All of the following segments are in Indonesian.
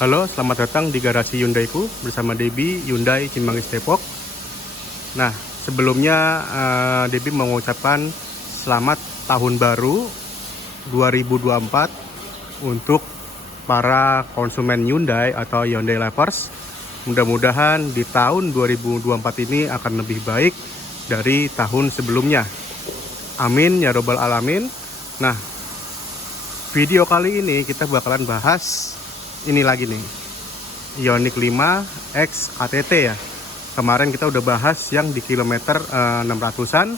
Halo, selamat datang di garasi Hyundai-ku bersama Debbie Hyundai Cimanggis Depok. Nah, sebelumnya Debbie mengucapkan selamat tahun baru 2024 untuk para konsumen Hyundai atau Hyundai lovers. Mudah-mudahan di tahun 2024 ini akan lebih baik dari tahun sebelumnya. Amin ya robbal alamin. Nah, video kali ini kita bakalan bahas ini lagi nih, Ioniq 5 X KTT ya. Kemarin kita udah bahas yang di kilometer 600-an,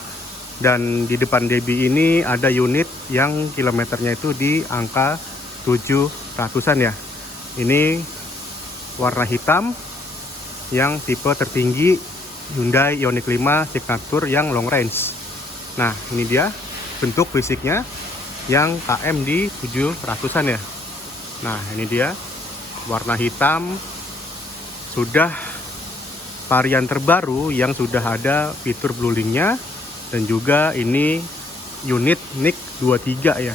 dan di depan Debbie ini ada unit yang kilometernya itu di angka 700-an ya. Ini warna hitam yang tipe tertinggi Hyundai Ioniq 5 Signature yang long range. Nah, ini dia bentuk fisiknya yang KM di 700-an ya. Nah, ini dia warna hitam, sudah varian terbaru yang sudah ada fitur bluelink-nya, dan juga ini unit NIK 23 ya.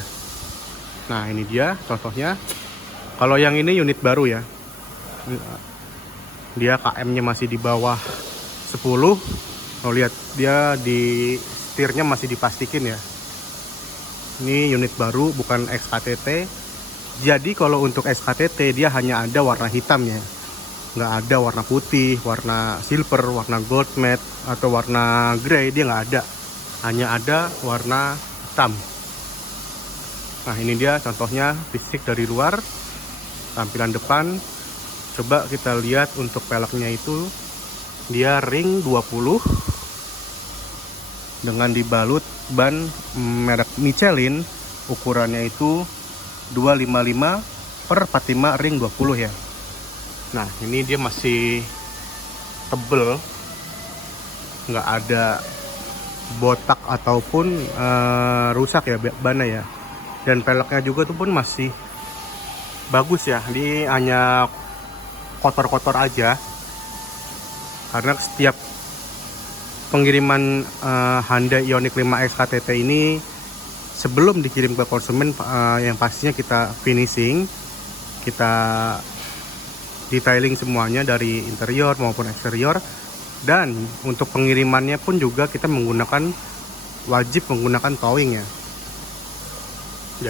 Nah, ini dia contohnya. Kalau yang ini unit baru ya, dia KM-nya masih di bawah 10. Kalau lihat dia di setirnya masih diplastikin ya. Ini unit baru, bukan XKTT. Jadi kalau untuk SKTT dia hanya ada warna hitamnya, nggak ada warna putih, warna silver, warna gold matte, atau warna grey, dia nggak ada. Hanya ada warna hitam. Nah, ini dia contohnya fisik dari luar, tampilan depan. Coba kita lihat untuk peleknya itu, dia ring 20 dengan dibalut ban merek Michelin, ukurannya itu 255/45 ring 20 ya. Nah, ini dia masih tebel, nggak ada botak ataupun rusak ya bannya ya. Dan peleknya juga tuh pun masih bagus ya. Ini hanya kotor-kotor aja, karena setiap pengiriman Hyundai Ioniq 5 X KTT ini sebelum dikirim ke konsumen, yang pastinya kita finishing, kita detailing semuanya dari interior maupun eksterior. Dan untuk pengirimannya pun juga kita wajib menggunakan towing ya.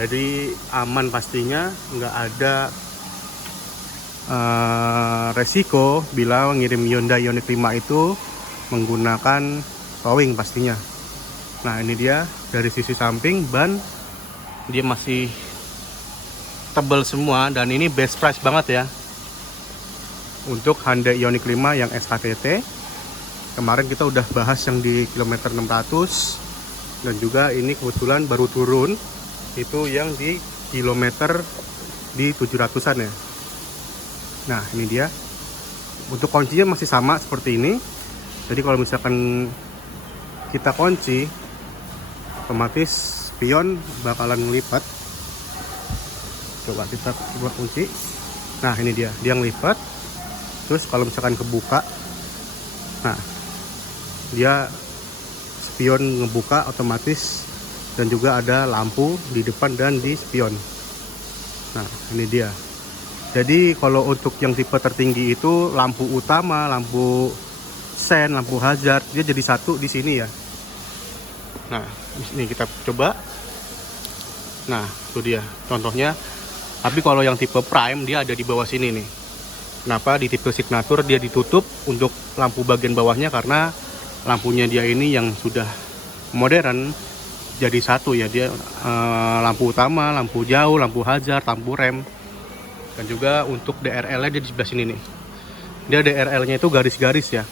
Jadi aman pastinya, nggak ada resiko bila mengirim Hyundai Ioniq 5 itu menggunakan towing pastinya. Nah, ini dia dari sisi samping, ban dia masih tebal semua, dan ini best price banget ya untuk Hyundai Ioniq 5 yang SKTT. Kemarin kita udah bahas yang di kilometer 600, dan juga ini kebetulan baru turun itu yang di kilometer di 700-an ya. Nah, ini dia. Untuk kuncinya masih sama seperti ini. Jadi kalau misalkan kita kunci, otomatis spion bakalan ngelipat. Coba kita coba kunci. Nah, ini dia ngelipat. Terus kalau misalkan kebuka, nah dia spion ngebuka otomatis, dan juga ada lampu di depan dan di spion. Nah, ini dia. Jadi kalau untuk yang tipe tertinggi itu lampu utama, lampu sen, lampu hazard, dia jadi satu di sini ya. Nah, ini kita coba. Nah, itu dia contohnya. Tapi kalau yang tipe prime dia ada di bawah sini nih. Kenapa di tipe signature dia ditutup untuk lampu bagian bawahnya? Karena lampunya dia ini yang sudah modern, jadi satu ya. Dia lampu utama, lampu jauh, lampu hazard, lampu rem. Dan juga untuk DRL-nya dia di sebelah sini nih. Dia DRL-nya itu garis-garis ya.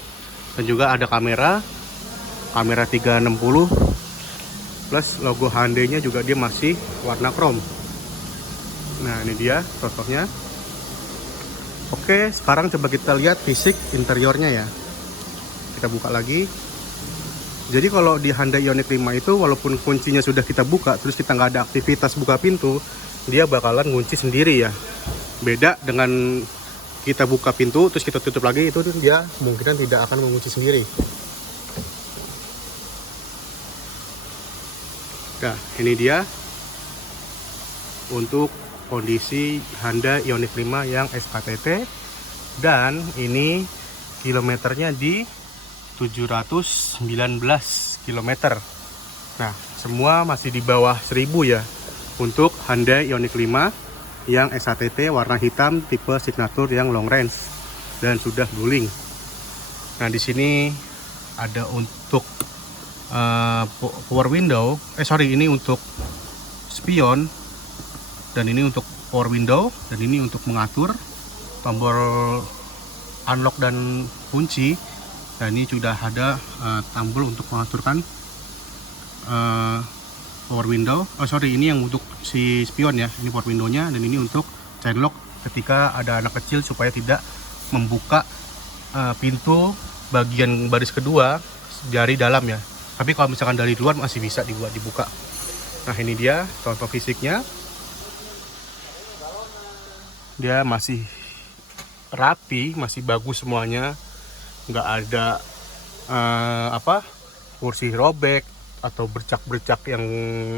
Dan juga ada kamera 360, plus logo Hyundai-nya juga dia masih warna chrome. Nah, ini dia contohnya. Oke, sekarang coba kita lihat fisik interiornya ya. Kita buka lagi. Jadi kalau di Hyundai Ioniq 5 itu, walaupun kuncinya sudah kita buka, terus kita nggak ada aktivitas buka pintu, dia bakalan ngunci sendiri ya. Beda dengan kita buka pintu terus kita tutup lagi, itu dia kemungkinan tidak akan mengunci sendiri. Nah, ini dia untuk kondisi Honda Ioniq 5 yang SKTT, dan ini kilometernya di 719 km. Nah, semua masih di bawah 1000 ya untuk Honda Ioniq 5 yang SKTT warna hitam tipe signature yang long range dan sudah guling. Nah, di sini ada untuk power window, ini untuk spion, dan ini untuk power window, dan ini untuk mengatur tombol unlock dan kunci. Dan ini sudah ada tombol untuk mengaturkan power window. Ini yang untuk si spion ya, ini power windownya, dan ini untuk chain lock ketika ada anak kecil supaya tidak membuka pintu bagian baris kedua dari dalam ya. Tapi kalau misalkan dari luar masih bisa dibuka. Nah, ini dia contoh fisiknya. Dia masih rapi, masih bagus semuanya. Nggak ada kursi robek atau bercak-bercak yang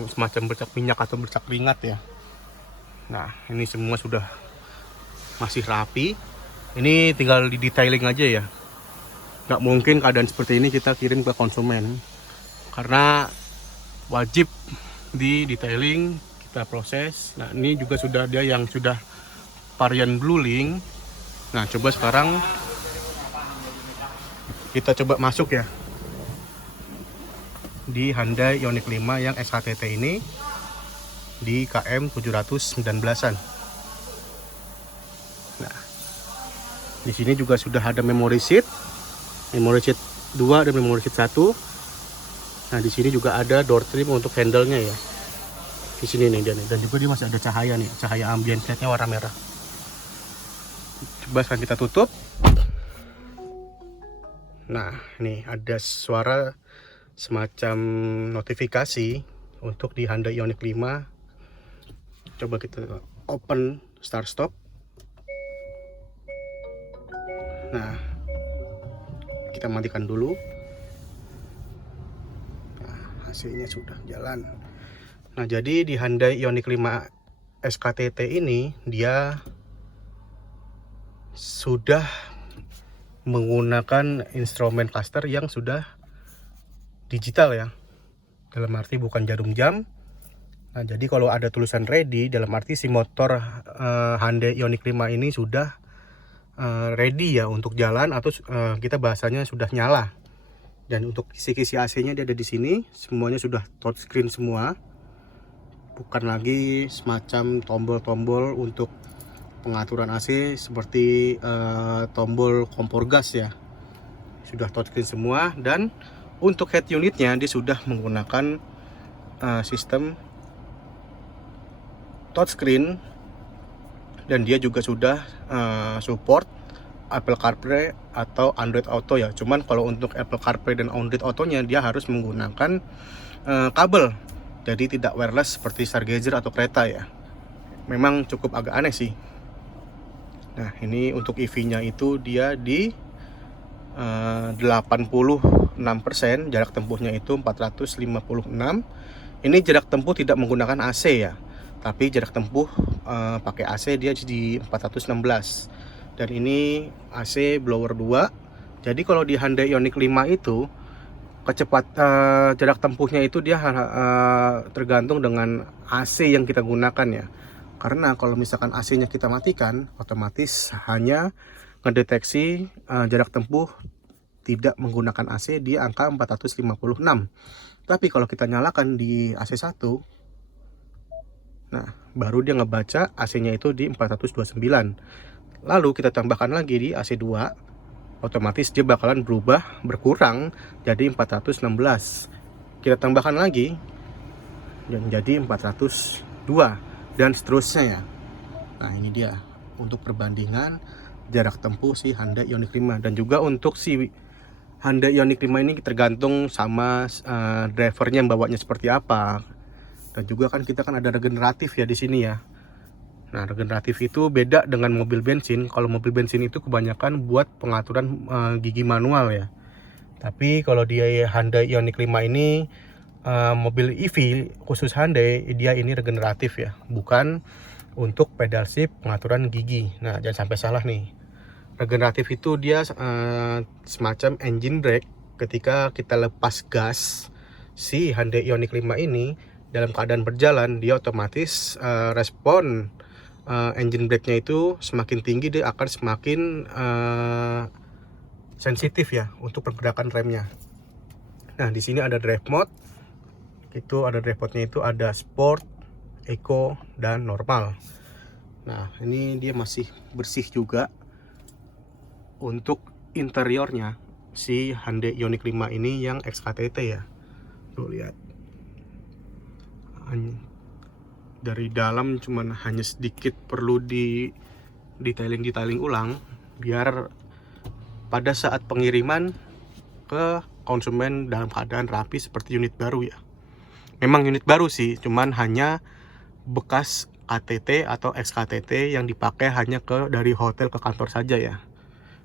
semacam bercak minyak atau bercak keringat ya. Nah, ini semua sudah masih rapi. Ini tinggal di detailing aja ya. Nggak mungkin keadaan seperti ini kita kirim ke konsumen, karena wajib di detailing, kita proses. Nah, ini juga sudah dia yang sudah varian blueling. Nah, coba sekarang kita coba masuk ya di Honda Ioniq 5 yang SKTT ini di KM 719-an. Nah, di sini juga sudah ada memory seat 2 dan memory seat 1. Nah, di sini juga ada door trim untuk handle-nya ya. Di sini nih dia nih, dan juga dia masih ada cahaya nih, cahaya ambient light-nya warna merah. Coba sekarang kita tutup. Nah, nih ada suara semacam notifikasi untuk di Honda Ioniq 5. Coba kita open start stop. Nah, kita matikan dulu. Nah, hasilnya sudah jalan. Nah, jadi di Honda Ioniq 5 SKTT ini dia sudah menggunakan instrumen cluster yang sudah digital ya, dalam arti bukan jarum jam. Nah, jadi kalau ada tulisan ready, dalam arti si motor Honda Ioniq 5 ini sudah ready ya untuk jalan, atau kita bahasanya sudah nyala. Dan untuk kisi-kisi AC-nya dia ada di sini, semuanya sudah touchscreen semua, bukan lagi semacam tombol-tombol untuk pengaturan AC seperti tombol kompor gas ya. Sudah touchscreen semua. Dan untuk head unitnya dia sudah menggunakan sistem touchscreen, dan dia juga sudah support Apple CarPlay atau Android Auto ya. Cuman kalau untuk Apple CarPlay dan Android Auto-nya dia harus menggunakan kabel, jadi tidak wireless seperti Stargazer atau kereta ya. Memang cukup agak aneh sih. Nah, ini untuk EV-nya itu dia di 86%, jarak tempuhnya itu 456. Ini jarak tempuh tidak menggunakan AC ya, tapi jarak tempuh pakai AC dia di 416. Dan ini AC blower 2. Jadi kalau di Honda Ioniq 5 itu jarak tempuhnya itu dia tergantung dengan AC yang kita gunakan ya. Karena kalau misalkan AC-nya kita matikan, otomatis hanya mendeteksi jarak tempuh tidak menggunakan AC di angka 456. Tapi kalau kita nyalakan di AC1, nah baru dia ngebaca AC-nya itu di 429. Lalu kita tambahkan lagi di AC2, otomatis dia bakalan berkurang jadi 416. Kita tambahkan lagi dan jadi 402. Dan seterusnya ya. Nah, ini dia untuk perbandingan jarak tempuh si Honda Ioniq 5. Dan juga untuk si Honda Ioniq 5 ini tergantung sama drivernya yang bawanya seperti apa. Dan juga kan kita ada regeneratif ya di sini ya. Nah, regeneratif itu beda dengan mobil bensin. Kalau mobil bensin itu kebanyakan buat pengaturan gigi manual ya. Tapi kalau di Honda Ioniq 5 ini mobil EV khusus Hyundai, dia ini regeneratif ya, bukan untuk pedal shift pengaturan gigi. Nah, jangan sampai salah nih. Regeneratif itu dia semacam engine brake. Ketika kita lepas gas, si Hyundai Ioniq 5 ini dalam keadaan berjalan, dia otomatis respon engine brake-nya itu semakin tinggi, dia akan semakin sensitif ya untuk pergerakan remnya. Nah, di sini ada drive mode. Itu ada drive mode-nya itu ada sport, eco, dan normal. Nah, ini dia masih bersih juga. Untuk interiornya si Hyundai Ioniq 5 ini yang XKTT ya. Tuh lihat. Dari dalam cuman hanya sedikit perlu di detailing ulang biar pada saat pengiriman ke konsumen dalam keadaan rapi seperti unit baru ya. Memang unit baru sih, cuman hanya bekas KTT atau XKTT yang dipakai hanya dari hotel ke kantor saja ya.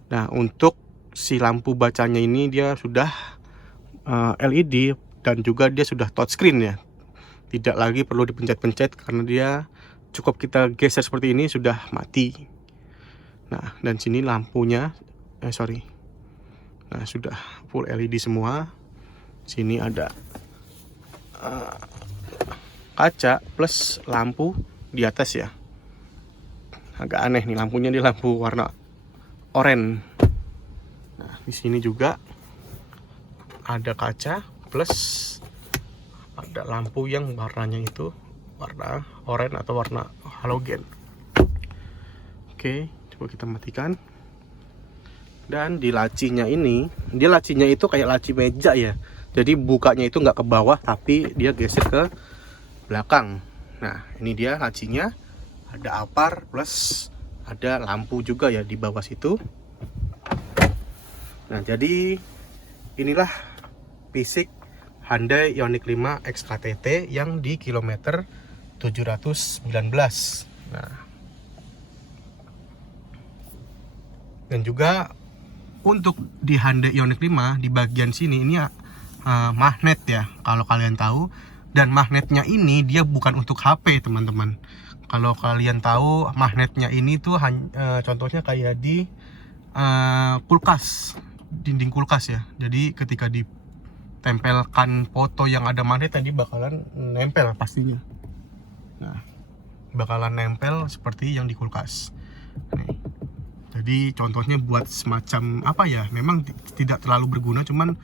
Nah, untuk si lampu bacanya ini dia sudah LED dan juga dia sudah touchscreen ya. Tidak lagi perlu dipencet-pencet karena dia cukup kita geser seperti ini sudah mati. Nah, dan sini lampunya nah, sudah full LED semua. Sini ada kaca plus lampu di atas ya. Agak aneh nih lampunya, di lampu warna oranye. Nah, di sini juga ada kaca plus ada lampu yang warnanya itu warna oranye atau warna halogen. Oke, coba kita matikan. Dan di lacinya ini, dia lacinya itu kayak laci meja ya. Jadi bukanya itu nggak ke bawah tapi dia geser ke belakang. Nah, ini dia lacinya. Ada apar plus ada lampu juga ya di bawah situ. Nah, jadi inilah fisik Hyundai Ioniq 5 XKTT yang di kilometer 719. Nah, dan juga untuk di Hyundai Ioniq 5 di bagian sini ini magnet ya, kalau kalian tahu. Dan magnetnya ini dia bukan untuk HP teman-teman. Kalau kalian tahu magnetnya ini tuh contohnya kayak di kulkas, dinding kulkas ya. Jadi ketika ditempelkan foto yang ada magnet tadi bakalan nempel pastinya. Nah, bakalan nempel seperti yang di kulkas. Nih. Jadi contohnya buat semacam apa ya, memang tidak terlalu berguna, cuman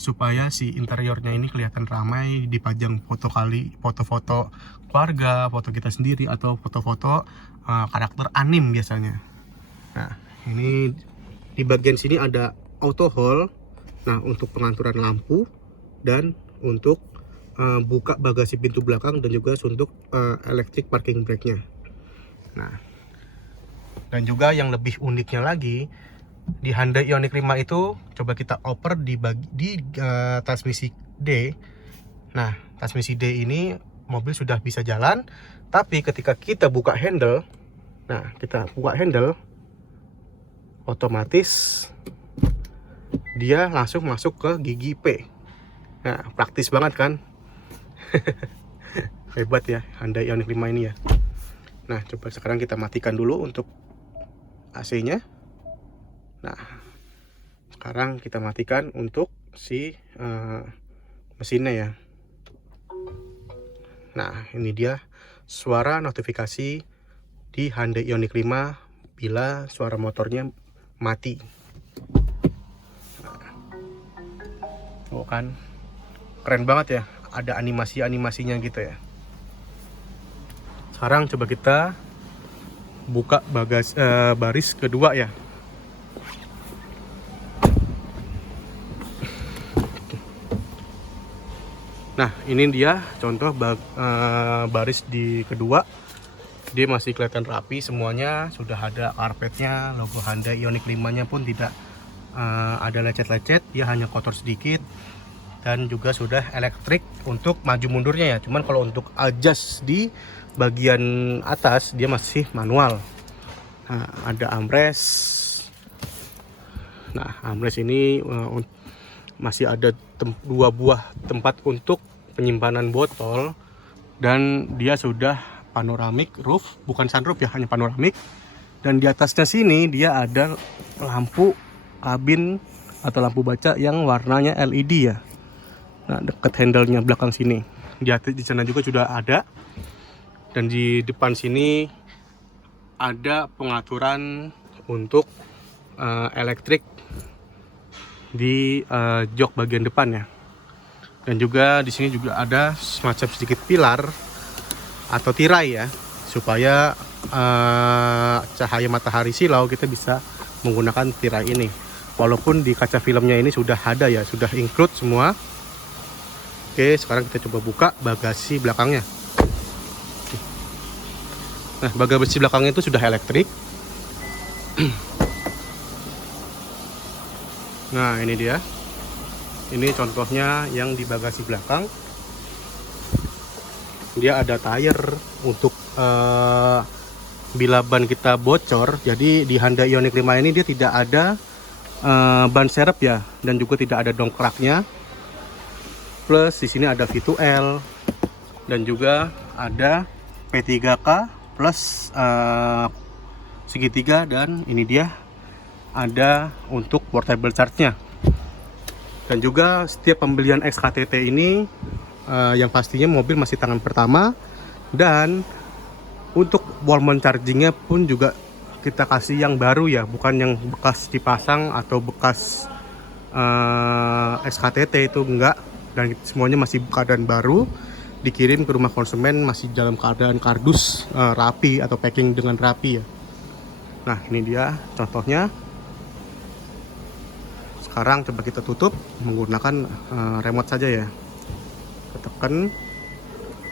supaya si interiornya ini kelihatan ramai, dipajang foto-foto keluarga, foto kita sendiri, atau foto-foto karakter anim biasanya. Nah, ini di bagian sini ada auto hold. Nah, untuk pengaturan lampu dan untuk buka bagasi pintu belakang dan juga untuk electric parking brake-nya. Nah, dan juga yang lebih uniknya lagi di Hyundai Ioniq 5 itu, coba kita oper di transmisi D. Nah, transmisi D ini mobil sudah bisa jalan, tapi ketika kita buka handle, nah kita buka handle, otomatis dia langsung masuk ke gigi P. Nah, praktis banget kan? Hebat ya Hyundai Ioniq 5 ini ya. Nah, coba sekarang kita matikan dulu untuk AC-nya. Nah, sekarang kita matikan untuk si mesinnya ya. Nah, ini dia suara notifikasi di Hyundai Ioniq 5 bila suara motornya mati. Nah, oh kan, keren banget ya, ada animasinya gitu ya. Sekarang coba kita buka baris kedua ya. Nah, ini dia contoh baris di kedua. Dia masih kelihatan rapi semuanya, sudah ada karpetnya, logo Hyundai Ioniq 5-nya pun tidak ada lecet-lecet, dia hanya kotor sedikit. Dan juga sudah elektrik untuk maju mundurnya ya. Cuman kalau untuk adjust di bagian atas dia masih manual. Nah, ada armrest. Nah, armrest ini masih ada 2 buah tempat untuk penyimpanan botol, dan dia sudah panoramic roof, bukan sunroof ya, hanya panoramik. Dan di atasnya sini dia ada lampu kabin atau lampu baca yang warnanya LED ya. Nah, dekat handle-nya belakang sini. Di sana juga sudah ada. Dan di depan sini ada pengaturan untuk elektrik di jok bagian depan ya. Dan juga di sini juga ada semacam sedikit pilar atau tirai ya, supaya cahaya matahari silau kita bisa menggunakan tirai ini. Walaupun di kaca filmnya ini sudah ada ya, sudah include semua. Oke, sekarang kita coba buka bagasi belakangnya. Nah, bagasi belakangnya itu sudah elektrik. Nah, ini dia. Ini contohnya yang di bagasi belakang. Dia ada tire untuk bila ban kita bocor. Jadi di Hyundai Ioniq 5 ini dia tidak ada ban serep ya, dan juga tidak ada dongkraknya. Plus di sini ada V2L dan juga ada P3K plus segitiga, dan ini dia ada untuk portable charge-nya. Dan juga setiap pembelian XKTT ini yang pastinya mobil masih tangan pertama, dan untuk Wallman chargingnya pun juga kita kasih yang baru ya, bukan yang bekas dipasang atau bekas XKTT itu enggak. Dan semuanya masih keadaan baru, dikirim ke rumah konsumen masih dalam keadaan kardus rapi atau packing dengan rapi ya. Nah, ini dia contohnya. Sekarang coba kita tutup menggunakan remote saja ya. Kita tekan,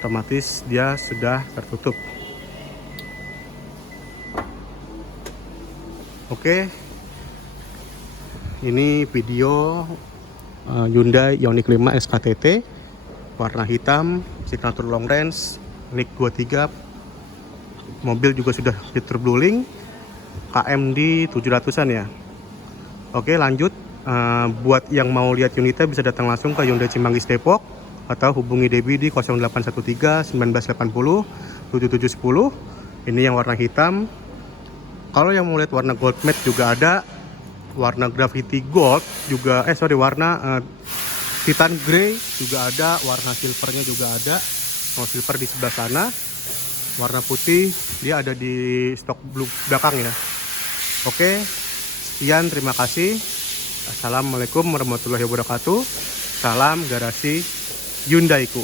otomatis dia sudah tertutup. Oke, ini video Hyundai Ioniq 5 SKTT warna hitam, signature long range, NIK 23. Mobil juga sudah fitur blueling, KMD 700-an ya. Oke, lanjut. Buat yang mau lihat unitnya bisa datang langsung ke Hyundai Cimanggis Depok atau hubungi Debbie di 0813 1980 7710. Ini yang warna hitam. Kalau yang mau lihat warna gold matte juga ada, warna gravity gold juga, warna titan grey juga ada, warna silvernya juga ada. Mau silver di sebelah sana, warna putih dia ada di stok belakang ya. Oke, sekian, terima kasih. Assalamualaikum warahmatullahi wabarakatuh. Salam garasi Hyundai ku.